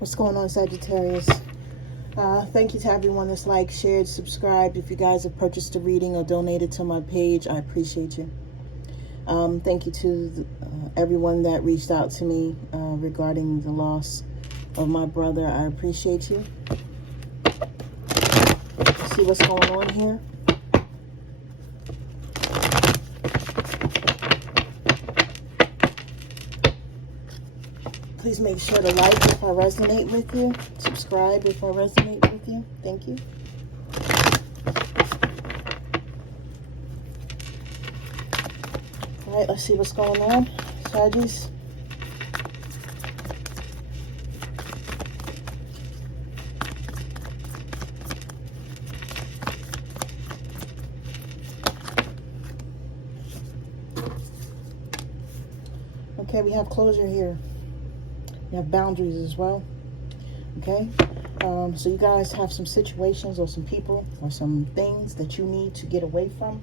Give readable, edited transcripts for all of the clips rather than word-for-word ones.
What's going on, Sagittarius? Thank you to everyone that's liked, shared, subscribed. If you guys have purchased a reading or donated to my page, I appreciate you. Thank you to everyone that reached out to me regarding the loss of my brother. I appreciate you. Let's see what's going on here. Please make sure to like if I resonate with you. Subscribe if I resonate with you. Thank you. All right, let's see what's going on, Saggies. Okay, we have closure here. You have boundaries as well. Okay, so you guys have some situations or some people or some things that you need to get away from.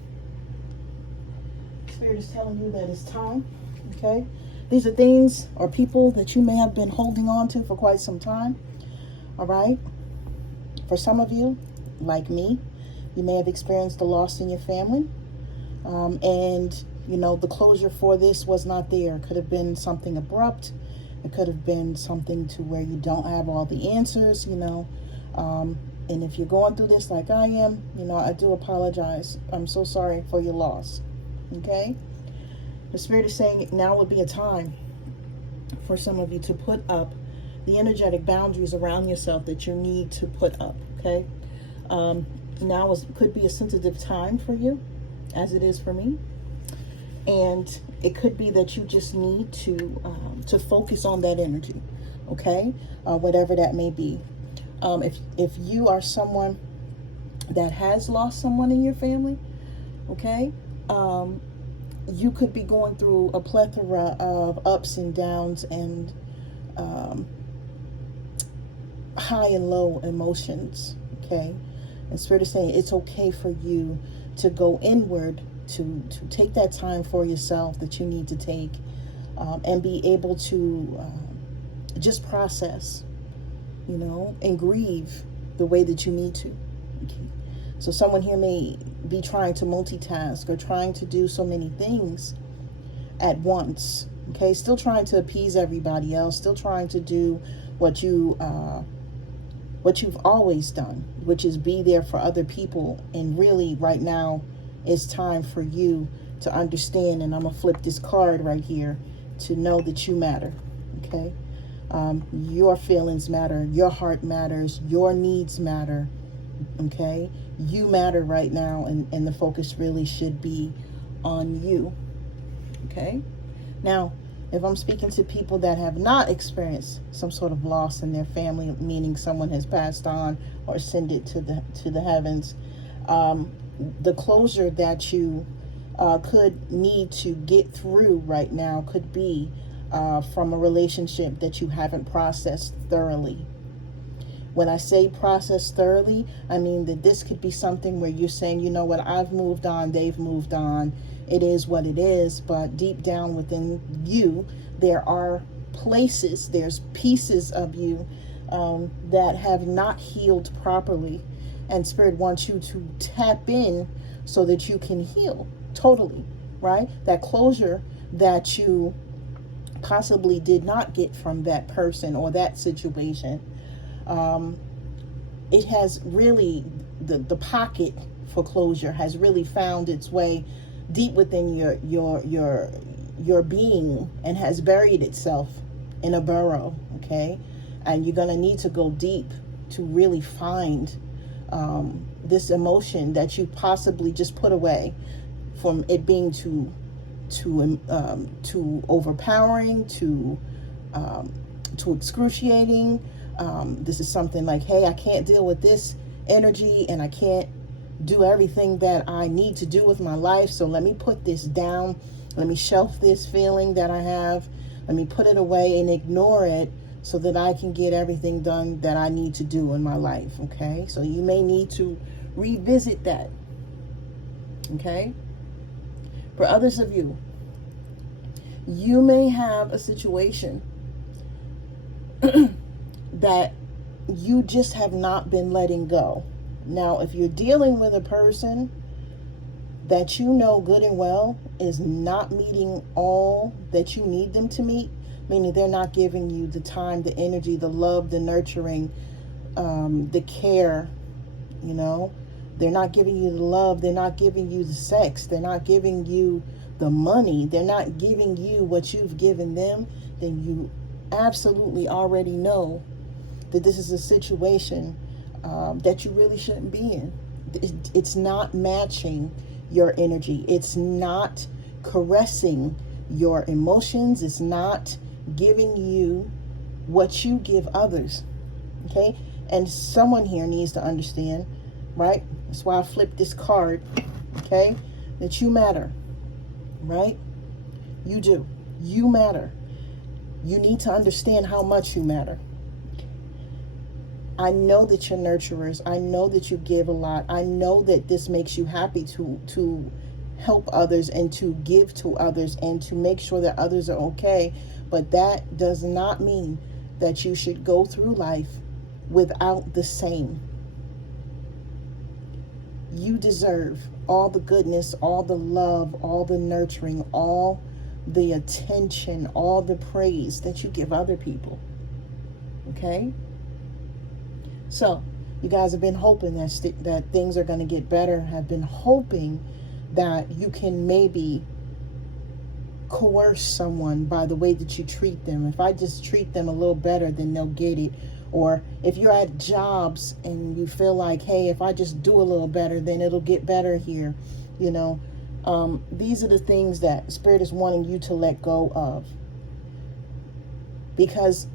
Spirit is telling you that it's time. Okay, these are things or people that you may have been holding on to for quite some time. All right, for some of you, like me, you may have experienced a loss in your family, and you know the closure for this was not there. It could have been something abrupt. It could have been something to where you don't have all the answers, you know. And if you're going through this like I am, you know, I do apologize. I'm so sorry for your loss. Okay? The Spirit is saying now would be a time for some of you to put up the energetic boundaries around yourself that you need to put up. Okay? Now could be a sensitive time for you, as it is for me. And it could be that you just need to focus on that energy, okay? Whatever that may be. If you are someone that has lost someone in your family, okay, you could be going through a plethora of ups and downs and high and low emotions, okay? And Spirit is saying it's okay for you to go inward, to take that time for yourself that you need to take, and be able to just process, you know, and grieve the way that you need to. Okay. So someone here may be trying to multitask or trying to do so many things at once. Okay, still trying to appease everybody else, still trying to do what you've always done, which is be there for other people. And really, right now, it's time for you to understand, and I'm going to flip this card right here, to know that you matter, okay? Your feelings matter, your heart matters, your needs matter, okay? You matter right now, and the focus really should be on you, okay? Now, if I'm speaking to people that have not experienced some sort of loss in their family, meaning someone has passed on or ascended to the heavens, the closure that you could need to get through right now could be from a relationship that you haven't processed thoroughly. When I say process thoroughly, I mean that this could be something where you're saying, you know what, I've moved on, they've moved on, it is what it is, but deep down within you, there are places, there's pieces of you that have not healed properly. And Spirit wants you to tap in so that you can heal totally, right? That closure that you possibly did not get from that person or that situation. It has really, the pocket for closure has really found its way deep within your being and has buried itself in a burrow, okay? And you're going to need to go deep to really find this emotion that you possibly just put away, from it being too overpowering, too excruciating. This is something like, hey, I can't deal with this energy and I can't do everything that I need to do with my life, so let me put this down, let me shelf this feeling that I have, let me put it away and ignore it so that I can get everything done that I need to do in my life, okay? So you may need to revisit that, okay? For others of you, you may have a situation that you just have not been letting go. Now, if you're dealing with a person that you know good and well is not meeting all that you need them to meet, meaning they're not giving you the time, the energy, the love, the nurturing, the care, you know, they're not giving you the love, they're not giving you the sex, they're not giving you the money, they're not giving you what you've given them, then you absolutely already know that this is a situation that you really shouldn't be in. It's not matching your energy. It's not caressing your emotions. It's not giving you what you give others. Okay? And someone here needs to understand, right? That's why I flipped this card, okay? That you matter, right? You do. You matter. You need to understand how much you matter. I know that you're nurturers. I know that you give a lot. I know that this makes you happy to help others and to give to others and to make sure that others are okay. But that does not mean that you should go through life without the same. You deserve all the goodness, all the love, all the nurturing, all the attention, all the praise that you give other people. Okay? So, you guys have been hoping that things are going to get better, have been hoping that you can maybe coerce someone by the way that you treat them. If I just treat them a little better, then they'll get it. Or if you're at jobs and you feel like, hey, if I just do a little better, then it'll get better here. You know, these are the things that Spirit is wanting you to let go of. Because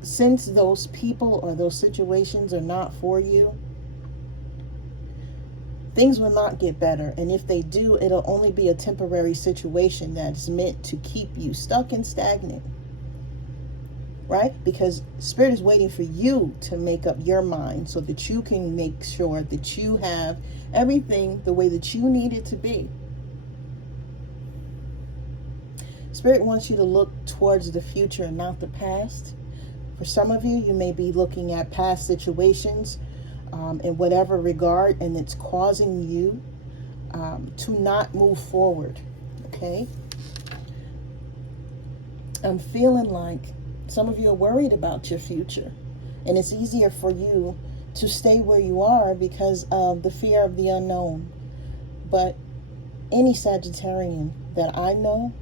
since those people or those situations are not for you, things will not get better. And if they do, it'll only be a temporary situation that's meant to keep you stuck and stagnant. Right? Because Spirit is waiting for you to make up your mind so that you can make sure that you have everything the way that you need it to be. Spirit wants you to look towards the future and not the past. For some of you, you may be looking at past situations in whatever regard, and it's causing you to not move forward. Okay? I'm feeling like some of you are worried about your future, and it's easier for you to stay where you are because of the fear of the unknown. But any Sagittarian that I know,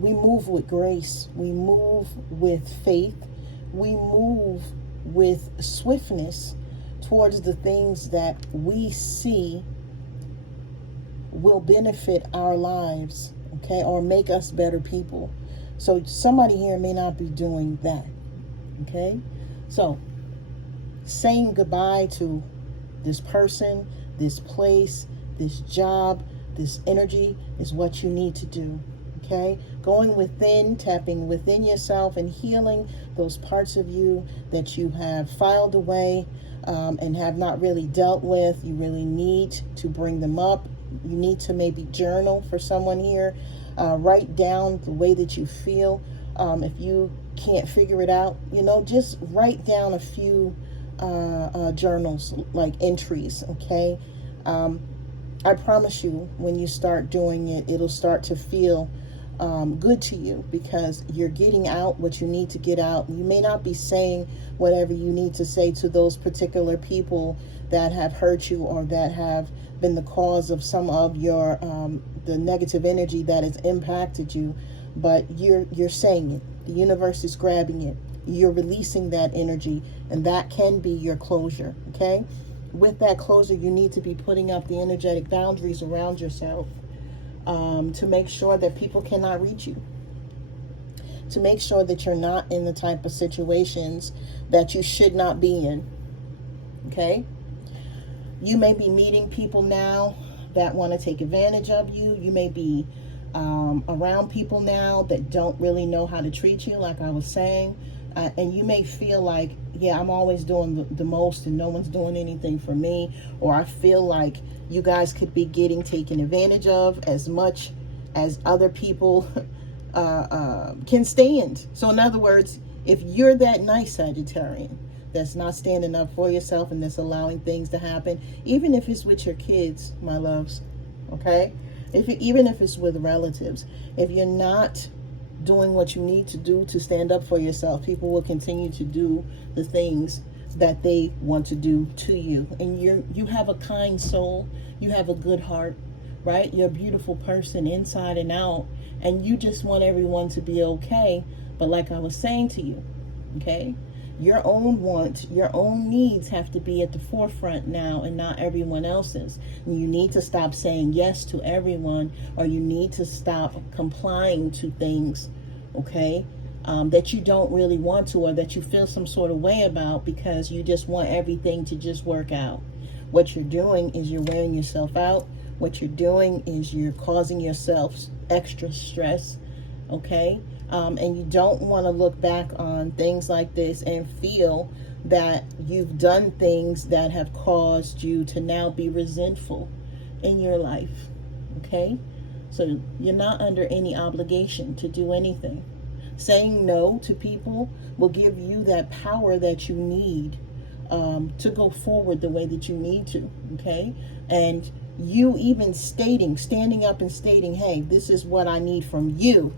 we move with grace, we move with faith, we move with swiftness towards the things that we see will benefit our lives, okay, or make us better people. So somebody here may not be doing that, okay? So saying goodbye to this person, this place, this job, this energy is what you need to do, okay? Going within, tapping within yourself and healing those parts of you that you have filed away and have not really dealt with. You really need to bring them up. You need to maybe journal for someone here. Write down the way that you feel. If you can't figure it out, you know, just write down a few journals, like entries, okay? I promise you, when you start doing it, it'll start to feel good to you because you're getting out what you need to get out. You may not be saying whatever you need to say to those particular people that have hurt you or that have been the cause of some of your the negative energy that has impacted you, but you're saying it. The universe is grabbing it. You're releasing that energy, and that can be your closure, okay? With that closure, you need to be putting up the energetic boundaries around yourself to make sure that people cannot reach you, to make sure that you're not in the type of situations that you should not be in, okay? You may be meeting people now that want to take advantage of you. You may be around people now that don't really know how to treat you, like I was saying. And you may feel like, yeah, I'm always doing the most and no one's doing anything for me. Or I feel like you guys could be getting taken advantage of as much as other people can stand. So in other words, If you're that nice Sagittarian that's not standing up for yourself and that's allowing things to happen, even if it's with your kids, my loves, okay? Even if it's with relatives, if you're not doing what you need to do to stand up for yourself, people will continue to do the things that they want to do to you. And you have a kind soul, you have a good heart, right? You're a beautiful person inside and out, and you just want everyone to be okay. But like I was saying to you, okay, your own wants, your own needs have to be at the forefront now and not everyone else's. And you need to stop saying yes to everyone, or you need to stop complying to things, okay, that you don't really want to, or that you feel some sort of way about because you just want everything to just work out. What you're doing is you're wearing yourself out. What you're doing is you're causing yourself extra stress, okay? And you don't want to look back on things like this and feel that you've done things that have caused you to now be resentful in your life, okay? So you're not under any obligation to do anything. Saying no to people will give you that power that you need to go forward the way that you need to, okay? And you even standing up and stating, hey, this is what I need from you,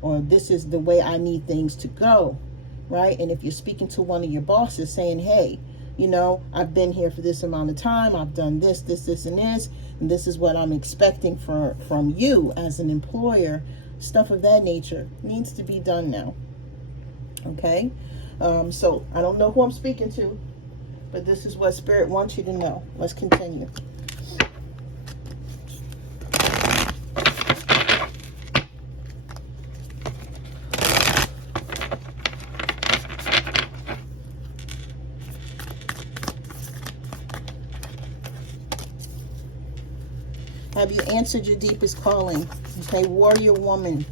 or this is the way I need things to go, right? And if you're speaking to one of your bosses saying, hey, you know, I've been here for this amount of time, I've done this, and this, and this is what I'm expecting from you as an employer, stuff of that nature needs to be done now, okay? So I don't know who I'm speaking to, but this is what Spirit wants you to know. Let's continue. Have you answered your deepest calling? Okay, warrior woman,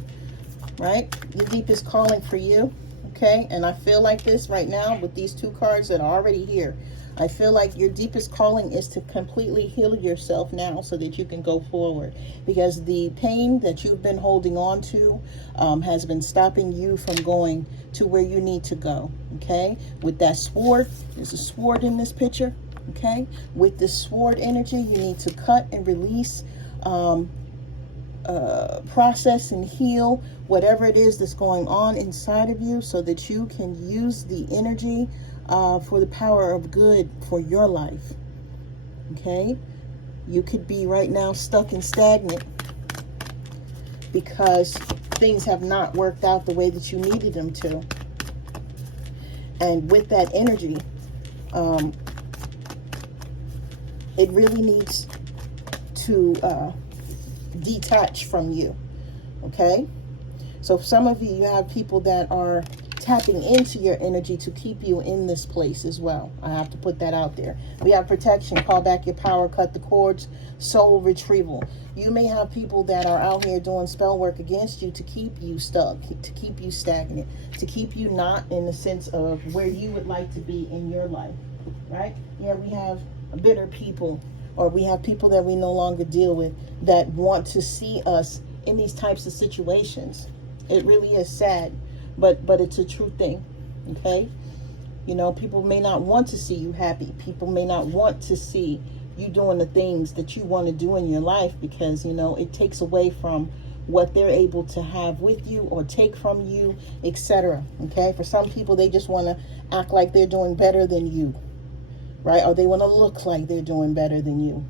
right? Your deepest calling for you, okay? And I feel like this right now with these two cards that are already here. I feel like your deepest calling is to completely heal yourself now so that you can go forward. Because the pain that you've been holding on to has been stopping you from going to where you need to go, okay? With that sword, there's a sword in this picture, okay? With this sword energy, you need to cut and release, process and heal whatever it is that's going on inside of you so that you can use the energy for the power of good for your life, okay? You could be right now stuck and stagnant because things have not worked out the way that you needed them to. And with that energy, it really needs to detach from you, okay? So some of you have people that are tapping into your energy to keep you in this place as well. I have to put that out there. We have protection, call back your power, cut the cords, soul retrieval. You may have people that are out here doing spell work against you to keep you stuck, to keep you stagnant, to keep you not in the sense of where you would like to be in your life, right? Yeah, we have bitter people, or we have people that we no longer deal with that want to see us in these types of situations. It really is sad, but it's a true thing, okay? You know, people may not want to see you happy. People may not want to see you doing the things that you want to do in your life because, you know, it takes away from what they're able to have with you or take from you, etc. Okay? For some people, they just want to act like they're doing better than you, right? Or they want to look like they're doing better than you,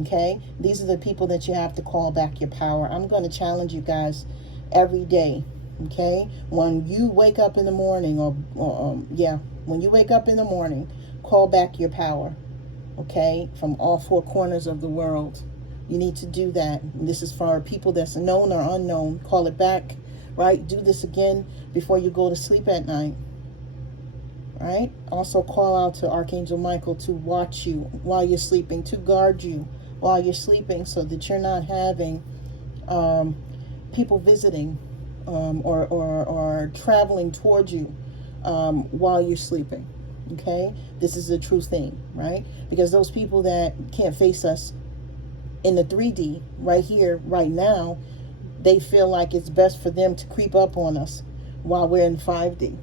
okay? These are the people that you have to call back your power. I'm going to challenge you guys every day, okay? When you wake up in the morning, when you wake up in the morning, call back your power, okay? From all four corners of the world. You need to do that. And this is for people that's known or unknown. Call it back, right? Do this again before you go to sleep at night, right? Also call out to Archangel Michael to watch you while you're sleeping, to guard you while you're sleeping so that you're not having people visiting or traveling towards you while you're sleeping, okay? This is a true thing, right? Because those people that can't face us in the 3D right here, right now, they feel like it's best for them to creep up on us while we're in 5D,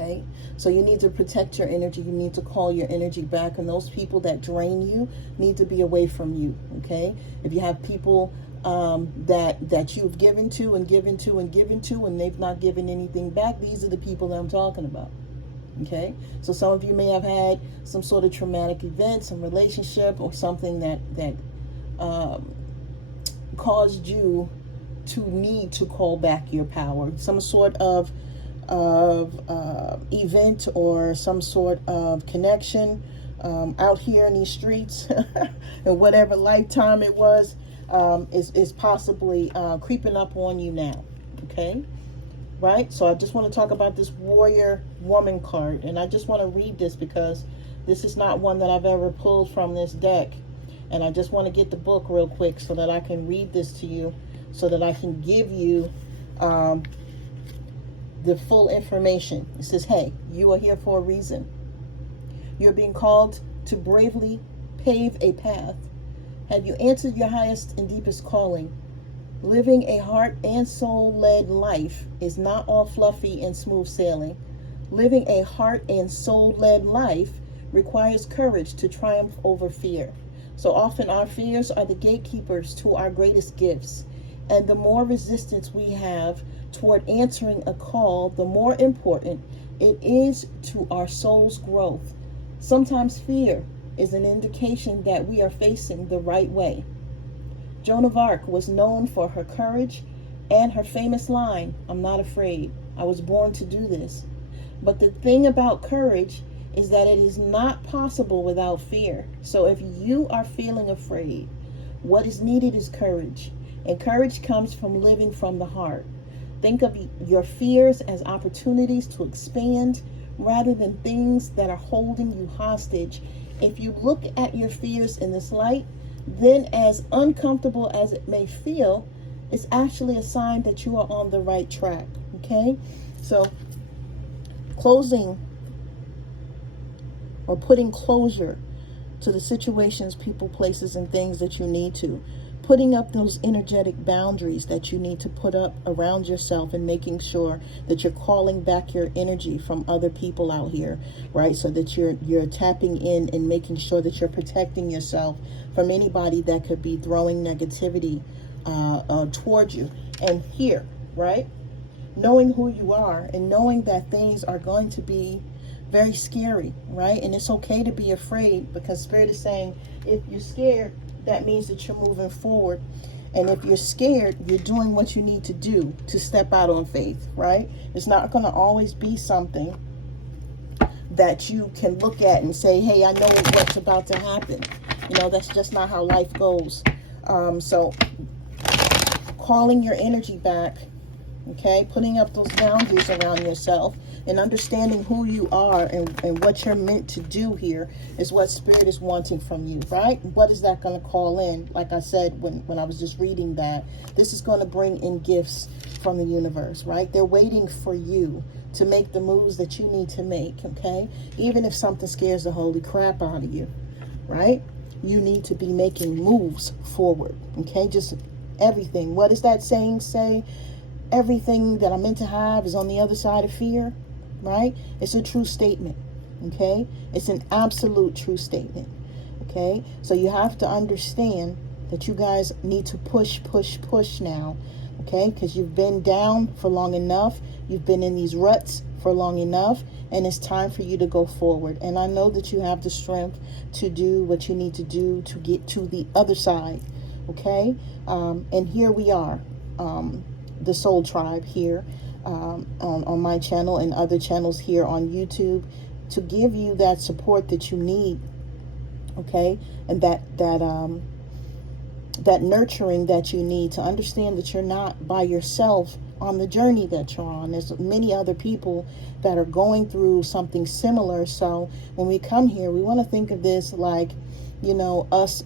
Okay, so you need to protect your energy. You need to call your energy back, and those people that drain you need to be away from you. Okay, if you have people that you've given to and given to and given to, and they've not given anything back, these are the people that I'm talking about. Okay, so some of you may have had some sort of traumatic event, some relationship, or something that caused you to need to call back your power. Some sort of event or some sort of connection out here in these streets, and whatever lifetime it was, is possibly creeping up on you now. Okay. Right? So I just want to talk about this warrior woman card. And I just want to read this because this is not one that I've ever pulled from this deck. And I just want to get the book real quick so that I can read this to you, so that I can give you the full information. It says, hey, you are here for a reason. You're being called to bravely pave a path. Have you answered your highest and deepest calling? Living a heart and soul-led life is not all fluffy and smooth sailing. Living a heart and soul-led life requires courage to triumph over fear. So often our fears are the gatekeepers to our greatest gifts. And the more resistance we have toward answering a call, the more important it is to our soul's growth. Sometimes fear is an indication that we are facing the right way. Joan of Arc was known for her courage and her famous line, "I'm not afraid. I was born to do this." But the thing about courage is that it is not possible without fear. So if you are feeling afraid, what is needed is courage. And courage comes from living from the heart. Think of your fears as opportunities to expand rather than things that are holding you hostage. If you look at your fears in this light, then as uncomfortable as it may feel, it's actually a sign that you are on the right track. Okay? So closing or putting closure to the situations, people, places, and things that you need to. Putting up those energetic boundaries that you need to put up around yourself, and making sure that you're calling back your energy from other people out here, right? So that you're tapping in and making sure that you're protecting yourself from anybody that could be throwing negativity towards you. And here, right? Knowing who you are and knowing that things are going to be very scary, right? And it's okay to be afraid, because Spirit is saying if you're scared, that means that you're moving forward. And if you're scared, you're doing what you need to do to step out on faith, right? It's not going to always be something that you can look at and say, hey, I know what's about to happen. You know, that's just not how life goes. So calling your energy back, okay, putting up those boundaries around yourself and understanding who you are and what you're meant to do here is what Spirit is wanting from you, right? What is that going to call in? Like I said, when I was just reading that, this is going to bring in gifts from the universe, right? They're waiting for you to make the moves that you need to make, okay? Even if something scares the holy crap out of you, right? You need to be making moves forward, okay? Just everything. What does that saying say? Everything that I'm meant to have is on the other side of fear, right? It's a true statement, okay? It's an absolute true statement, okay? So you have to understand that you guys need to push now, okay? Because you've been down for long enough. You've been in these ruts for long enough, and it's time for you to go forward. And I know that you have the strength to do what you need to do to get to the other side, okay? And here we are. The Soul Tribe here on my channel and other channels here on YouTube to give you that support that you need, okay? And that nurturing that you need to understand that you're not by yourself on the journey that you're on. There's many other people that are going through something similar. So when we come here, we want to think of this like, you know, us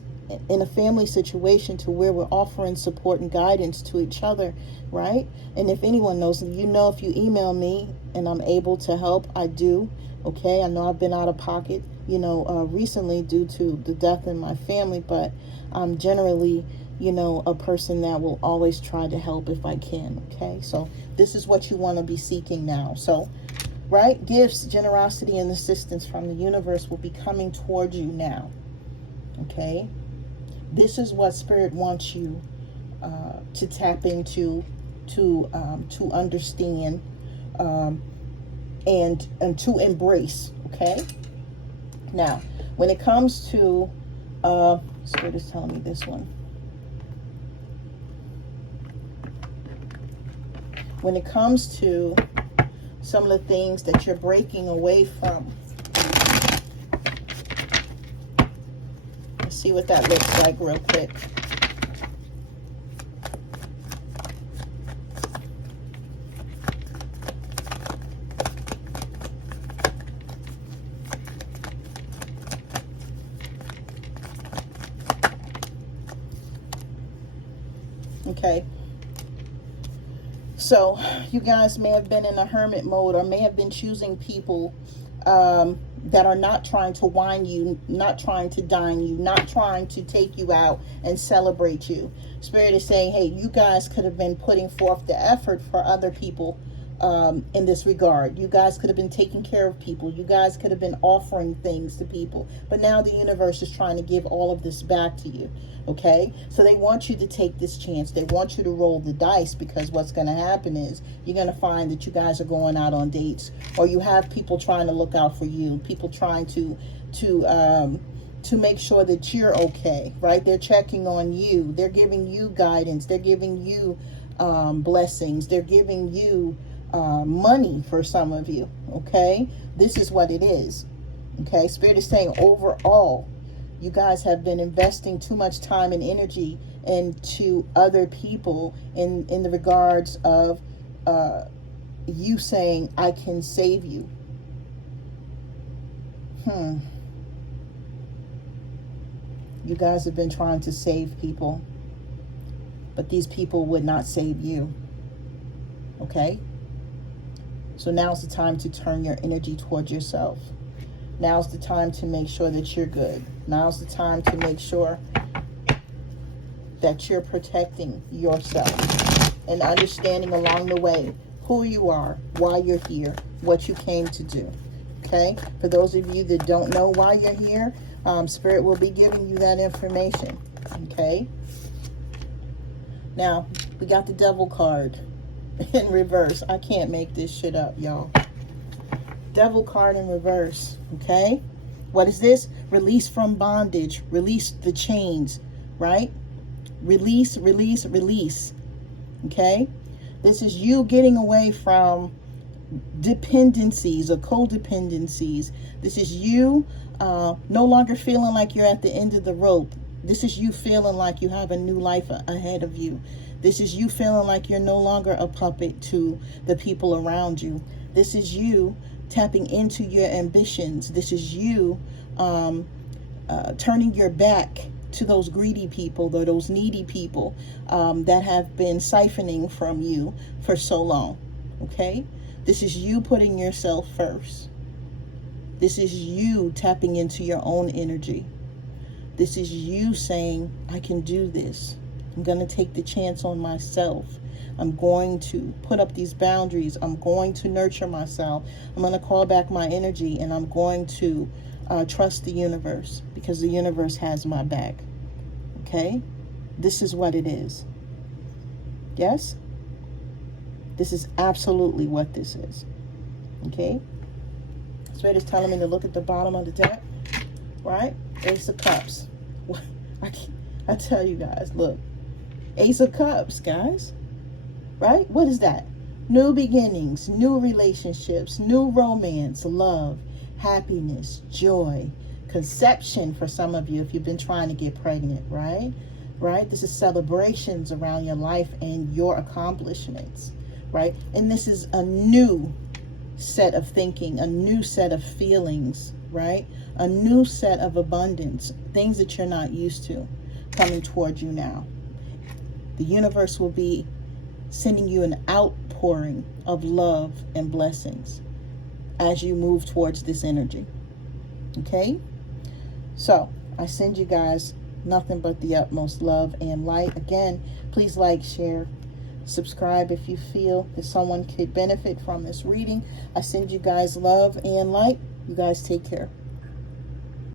in a family situation to where we're offering support and guidance to each other, right? And if anyone knows, you know, if you email me and I'm able to help, I do, okay? I know I've been out of pocket, you know, recently due to the death in my family, but I'm generally, you know, a person that will always try to help if I can, okay? So this is what you want to be seeking now. So right? Gifts, generosity, and assistance from the universe will be coming towards you now. Okay? This is what Spirit wants you to tap into, to understand, and to embrace. Okay? Now, when it comes to, Spirit is telling me this one. When it comes to some of the things that you're breaking away from, let's see what that looks like real quick. Okay. So you guys may have been in a hermit mode, or may have been choosing people that are not trying to wine you, not trying to dine you, not trying to take you out and celebrate you. Spirit is saying, hey, you guys could have been putting forth the effort for other people in this regard. You guys could have been taking care of people. You guys could have been offering things to people. But now the universe is trying to give all of this back to you. Okay, so they want you to take this chance. They want you to roll the dice, because what's going to happen is you're going to find that you guys are going out on dates, or you have people trying to look out for you, people trying to make sure that you're okay, right? They're checking on you. They're giving you guidance. They're giving you blessings. They're giving you money for some of you. Okay, this is what it is. Okay, Spirit is saying overall, you guys have been investing too much time and energy into other people in the regards of you saying, I can save you. You guys have been trying to save people, but these people would not save you. Okay? So now's the time to turn your energy towards yourself. Now's the time to make sure that you're good. Now's the time to make sure that you're protecting yourself and understanding along the way who you are, why you're here, what you came to do. Okay? For those of you that don't know why you're here, Spirit will be giving you that information. Okay? Now, we got the Devil card in reverse. I can't make this shit up, y'all. Devil card in reverse. Okay? What is this? Release from bondage. Release the chains, right? Release, release, release. Okay? This is you getting away from dependencies or codependencies. This is you no longer feeling like you're at the end of the rope. This is you feeling like you have a new life ahead of you. This is you feeling like you're no longer a puppet to the people around you. This is you tapping into your ambitions. This is you turning your back to those greedy people, those needy people that have been siphoning from you for so long. Okay? This is you putting yourself first. This is you tapping into your own energy. This is you saying, I can do this. I'm going to take the chance on myself. I'm going to put up these boundaries. I'm going to nurture myself. I'm going to call back my energy, and I'm going to trust the universe, because the universe has my back. Okay? This is what it is. Yes? This is absolutely what this is. Okay? Spirit is telling me to look at the bottom of the deck. Right? Ace of Cups. I tell you guys, look. Ace of Cups, guys. Right? What is that? New beginnings, new relationships, new romance, love, happiness, joy, conception for some of you if you've been trying to get pregnant, right? Right? This is celebrations around your life and your accomplishments, right? And this is a new set of thinking, a new set of feelings, right? A new set of abundance, things that you're not used to coming toward you now. The universe will be sending you an outpouring of love and blessings as you move towards this energy. Okay? So, I send you guys nothing but the utmost love and light. Again, please like, share, Subscribe if you feel that someone could benefit from this reading. I send you guys love and light. You guys take care.